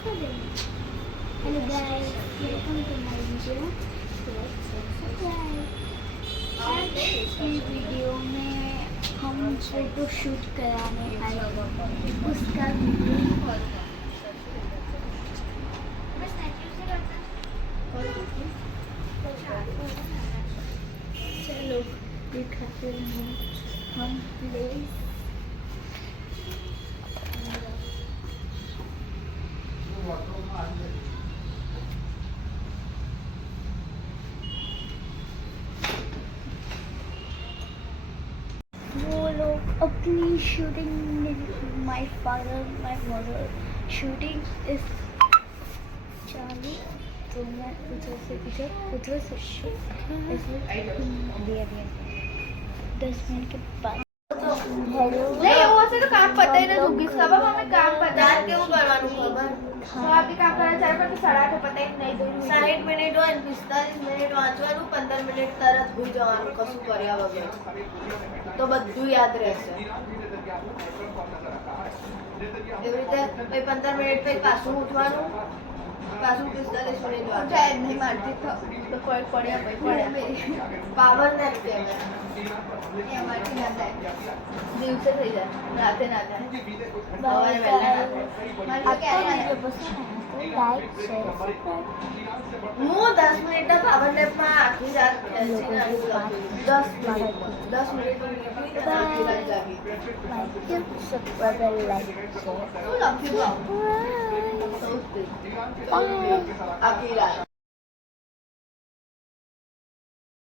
Hello guys, welcome to my video. आज इस वीडियो में हम फोटो शूट कराने आए हैं, उसका वीडियो। चलो दिखाते हैं हम प्लेस। वो लोग अपनी shooting, my father my mother shooting इस चालू, तो मैं उधर से शूट ऐसे दिया 10 मिनट के बाद। हेलो नहीं वो से तो काम पता ही ना दुखी सब हमें काम पता है क्यों करवानु खबर तो आपके काम કરે ચાર પર તો સડા તો પતા જ નહીં 60 મિનિટ હોય 45 મિનિટ વાંચવાનું 15 મિનિટ તરત ભૂલી જવાનું કશું કર્યા વગર તો બધું યાદ રહેશે એવી રીતે પછી 15 મિનિટ પછી પાછું ઉઠવાનું પાછું 45 મિનિટ વાંચવાનું જાય નહીં મારતી તો કોઈ પડ્યા પાવર નેપ કહેવાય એ અમારથી ના થાય દિવસે થઈ જાય રાતે ના થાય સવારે વહેલા ના થાય મારી ક્યારે लाइक शेयर હું 10 મિનિટ પાવર નેપ માં આખી રાત ખેલતી ના 10 મિનિટ આખી રાત જાગી सब्सक्राइबर लाइक शेयर શું લખ્યું આખી રાત